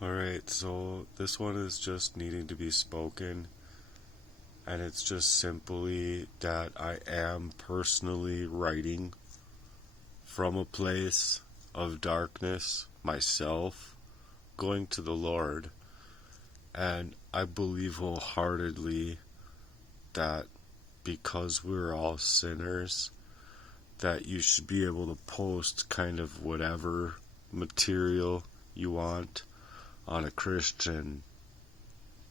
Alright, so this one is just needing to be spoken, and it's just simply that I am personally writing from a place of darkness myself, going to the Lord, and I believe wholeheartedly that because we're all sinners, that you should be able to post kind of whatever material you want on a Christian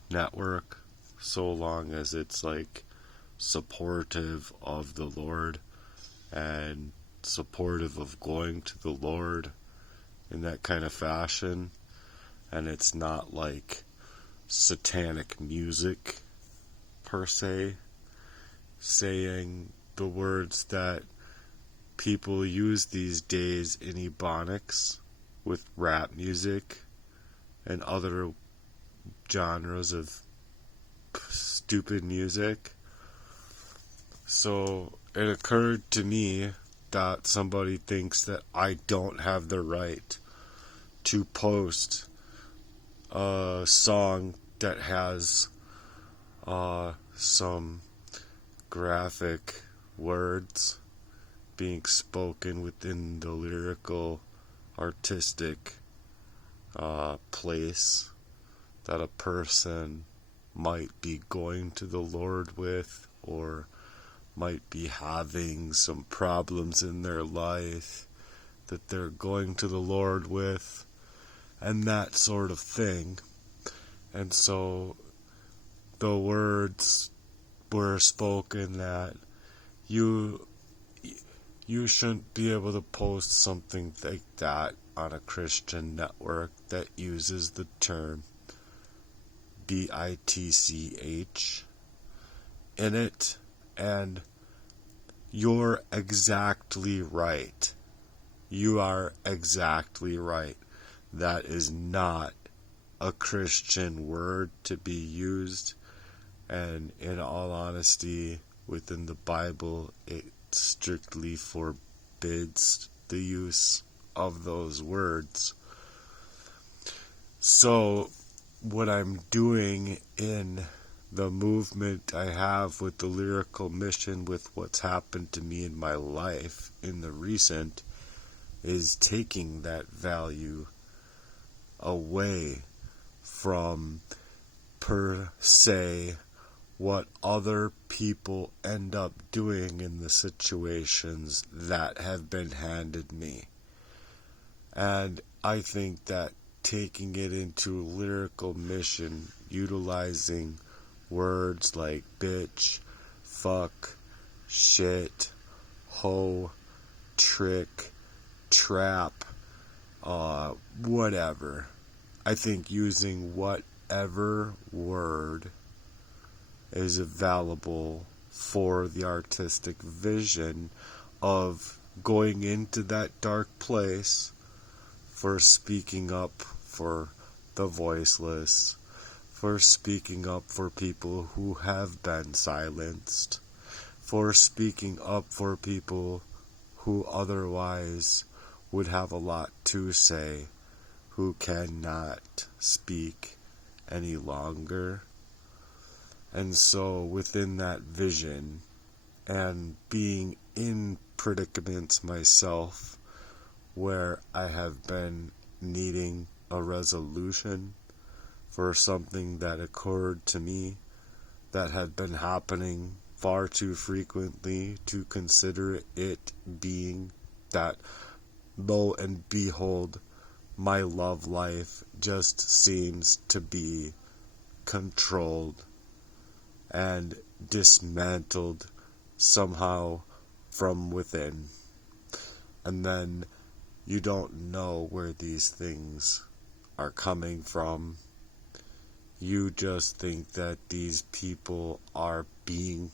network, so long as it's like supportive of the Lord and supportive of going to the Lord in that kind of fashion, and it's not like satanic music per se, saying the words that people use these days in ebonics with rap music and other genres of stupid music. So it occurred to me that somebody thinks that I don't have the right to post a song that has some graphic words being spoken within the lyrical, artistic place that a person might be going to the Lord with, or might be having some problems in their life that they're going to the Lord with, and that sort of thing. And so the words were spoken that you shouldn't be able to post something like that on a Christian network that uses the term bitch in it. And you're exactly right. You are exactly right. That is not a Christian word to be used, and in all honesty, within the Bible, it strictly forbids the use of those words. So, what I'm doing in the movement I have with the lyrical mission, with what's happened to me in my life in the recent, is taking that value away from, per se, what other people end up doing in the situations that have been handed me. And I think that taking it into lyrical mission, utilizing words like bitch, fuck, shit, hoe, trick, trap, whatever. I think using whatever word is available for the artistic vision of going into that dark place, for speaking up for the voiceless, for speaking up for people who have been silenced, for speaking up for people who otherwise would have a lot to say, who cannot speak any longer. And so within that vision, and being in predicaments myself where I have been needing a resolution for something that occurred to me that had been happening far too frequently to consider it being that, lo and behold, my love life just seems to be controlled and dismantled somehow from within. And then you don't know where these things are coming from. You just think that these people are being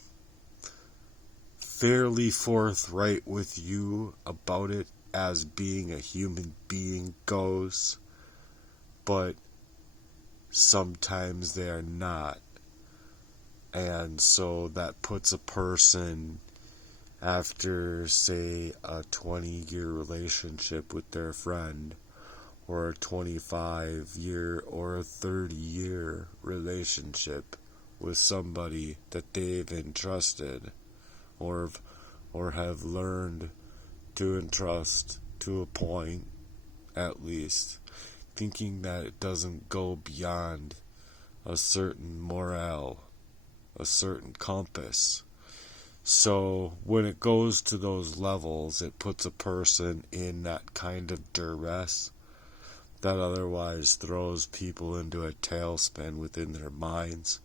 fairly forthright with you about it as being a human being goes, but sometimes they are not. And so that puts a person, after, say, a 20-year relationship with their friend, or a 25-year or a 30-year relationship with somebody that they've entrusted or have learned to entrust to a point, at least, thinking that it doesn't go beyond a certain morale, a certain compass. So when it goes to those levels, it puts a person in that kind of duress that otherwise throws people into a tailspin within their minds,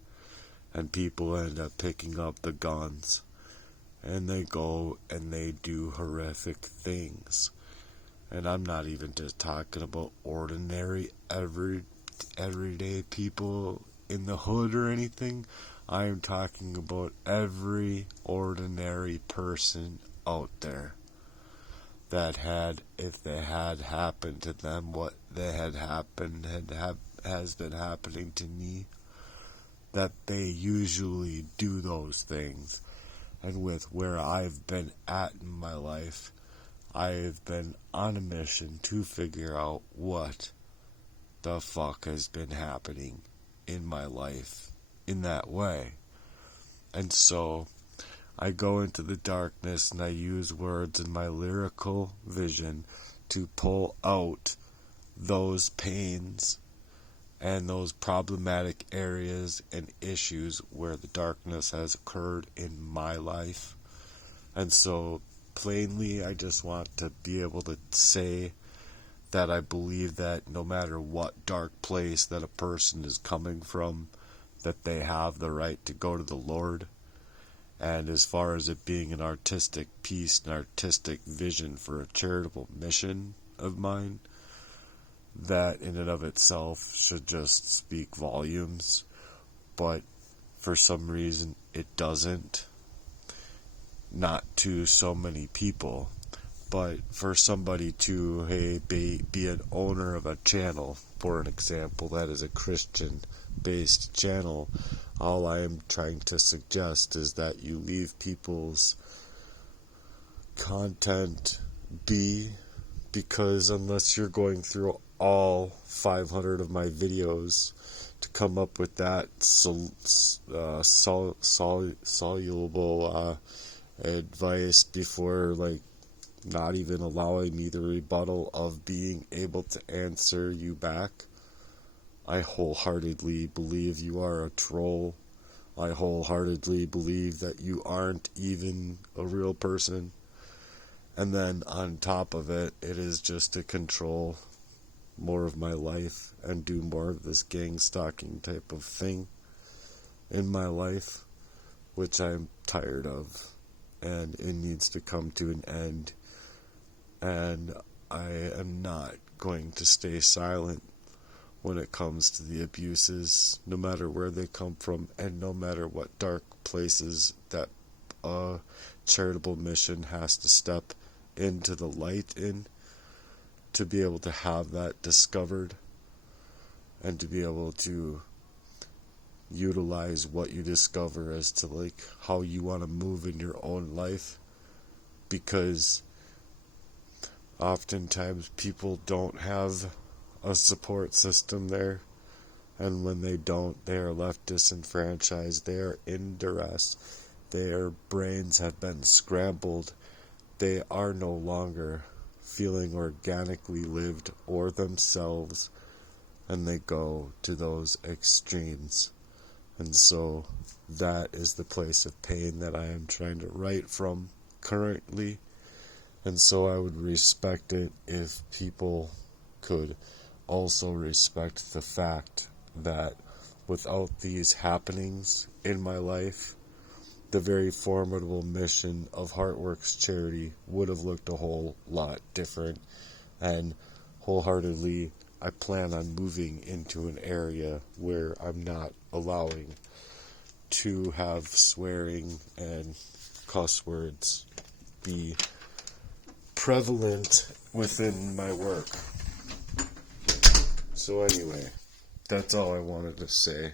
and people end up picking up the guns, and they go and they do horrific things. And I'm not even just talking about ordinary, everyday people in the hood or anything. I am talking about every ordinary person out there that had, if they had happened to them, what they had happened has been happening to me, that they usually do those things. And with where I've been at in my life, I've been on a mission to figure out what the fuck has been happening in my life in that way. And so I go into the darkness and I use words in my lyrical vision to pull out those pains and those problematic areas and issues where the darkness has occurred in my life. And so plainly, I just want to be able to say that I believe that no matter what dark place that a person is coming from, that they have the right to go to the Lord. And as far as it being an artistic piece, an artistic vision for a charitable mission of mine, that in and of itself should just speak volumes. But for some reason it doesn't. Not to so many people. But for somebody to, hey, be an owner of a channel, for an example, that is a Christian-based channel, all I am trying to suggest is that you leave people's content be, because unless you're going through all 500 of my videos to come up with that soluble advice before, like, not even allowing me the rebuttal of being able to answer you back, I wholeheartedly believe you are a troll. I wholeheartedly believe that you aren't even a real person. And then on top of it, it is just to control more of my life and do more of this gang stalking type of thing in my life, which I'm tired of. And it needs to come to an end. And I am not going to stay silent when it comes to the abuses, no matter where they come from, and no matter what dark places that a charitable mission has to step into the light in, to be able to have that discovered, and to be able to utilize what you discover as to, like, how you want to move in your own life. Because oftentimes people don't have a support system there, and when they don't, they are left disenfranchised. They are in duress. Their brains have been scrambled. They are no longer feeling organically lived or themselves, and they go to those extremes. And so that is the place of pain that I am trying to write from currently. And so I would respect it if people could also respect the fact that without these happenings in my life, the very formidable mission of Heartworks Charity would have looked a whole lot different. And wholeheartedly, I plan on moving into an area where I'm not allowing to have swearing and cuss words be prevalent within my work. So anyway, that's all I wanted to say.